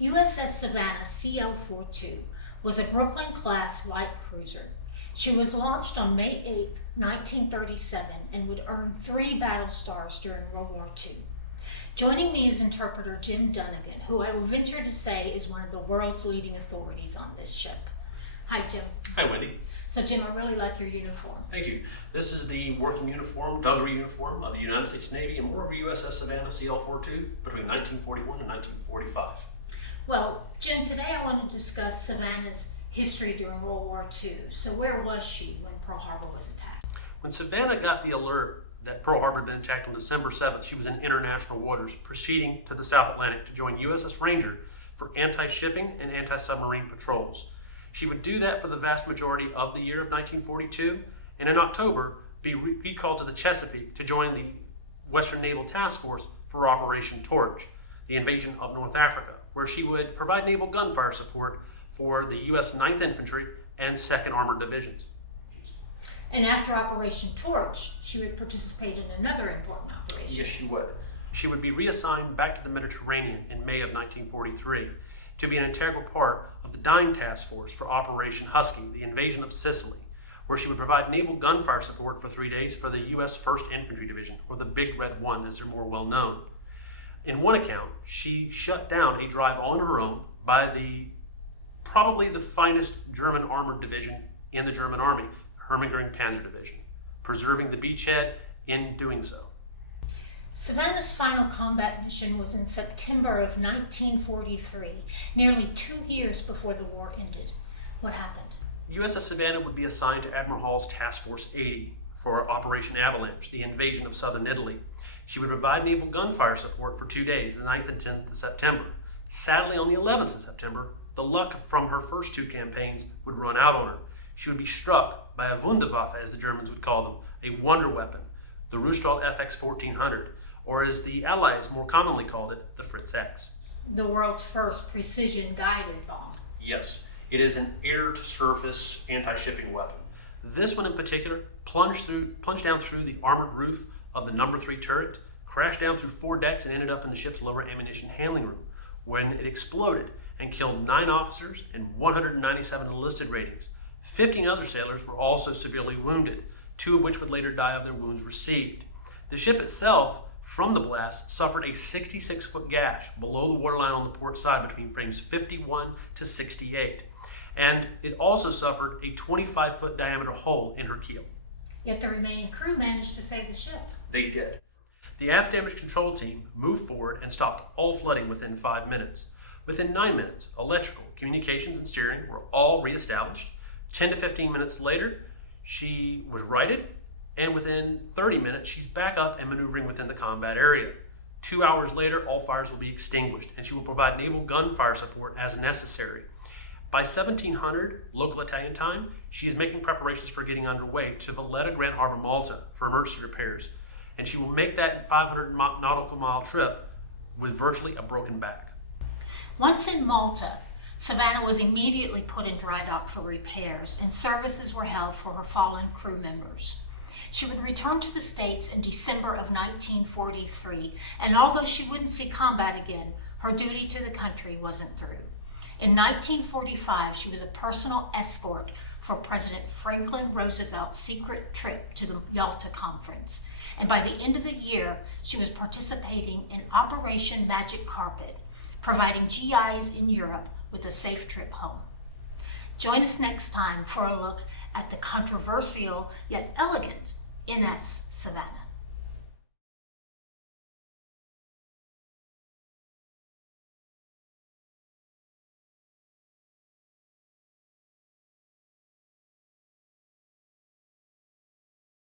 USS SAvannah CL42 was a Brooklyn-class light cruiser. She was launched on May 8, 1937 and would earn 3 battle stars during World War II. Joining me is interpreter Jim Dunigan, who I will venture to say is one of the world's leading authorities on this ship. Hi, Jim. Hi, Wendy. So, Jim, I really like your uniform. Thank you. This is the working uniform, dungaree uniform of the United States Navy and war USS SAvannah CL42 between 1941 and 1945. Well, Jim, today I want to discuss Savannah's history during World War II. So where was she when Pearl Harbor was attacked? When Savannah got the alert that Pearl Harbor had been attacked on December 7th, she was in international waters, proceeding to the South Atlantic to join USS Ranger for anti-shipping and anti-submarine patrols. She would do that for the vast majority of the year of 1942, and in October be recalled to the Chesapeake to join the Western Naval Task Force for Operation Torch, the invasion of North Africa, where she would provide naval gunfire support for the U.S. 9th Infantry and 2nd Armored Divisions. And after Operation Torch, she would participate in another important operation. Yes, she would. She would be reassigned back to the Mediterranean in May of 1943 to be an integral part of the Dying Task Force for Operation Husky, the invasion of Sicily, where she would provide naval gunfire support for 3 days for the U.S. 1st Infantry Division, or the Big Red One as they're more well known. In one account, she shut down a drive on her own by probably the finest German armored division in the German army, Hermann Goering Panzer Division, preserving the beachhead in doing so. Savannah's final combat mission was in September of 1943, nearly 2 years before the war ended. What happened? USS Savannah would be assigned to Admiral Hall's Task Force 80 for Operation Avalanche, the invasion of southern Italy. She would provide naval gunfire support for 2 days, the 9th and 10th of September. Sadly, on the 11th of September, the luck from her first 2 campaigns would run out on her. She would be struck by a Wunderwaffe, as the Germans would call them, a wonder weapon, the Rüstall FX 1400, or as the Allies more commonly called it, the Fritz X. The world's first precision-guided bomb. Yes, it is an air-to-surface anti-shipping weapon. This one in particular plunged down through the armored roof of the number 3 turret, crashed down through 4 decks and ended up in the ship's lower ammunition handling room when it exploded and killed 9 officers and 197 enlisted ratings. 15 other sailors were also severely wounded, 2 of which would later die of their wounds received. The ship itself, from the blast, suffered a 66-foot gash below the waterline on the port side between frames 51 to 68. And it also suffered a 25-foot diameter hole in her keel. Yet the remaining crew managed to save the ship. They did. The aft damage control team moved forward and stopped all flooding within 5 minutes. Within 9 minutes, electrical, communications, and steering were all reestablished. 10 to 15 minutes later, she was righted, and within 30 minutes, she's back up and maneuvering within the combat area. 2 hours later, all fires will be extinguished, and she will provide naval gunfire support as necessary. By 1700 local Italian time, she is making preparations for getting underway to Valletta, Grand Harbor, Malta for emergency repairs, and she will make that 500 nautical mile trip with virtually a broken back. Once in Malta, Savannah was immediately put in dry dock for repairs, and services were held for her fallen crew members. She would return to the States in December of 1943, and although she wouldn't see combat again, her duty to the country wasn't through. In 1945, she was a personal escort for President Franklin Roosevelt's secret trip to the Yalta Conference, and by the end of the year, she was participating in Operation Magic Carpet, providing GIs in Europe with a safe trip home. Join us next time for a look at the controversial yet elegant NS Savannah.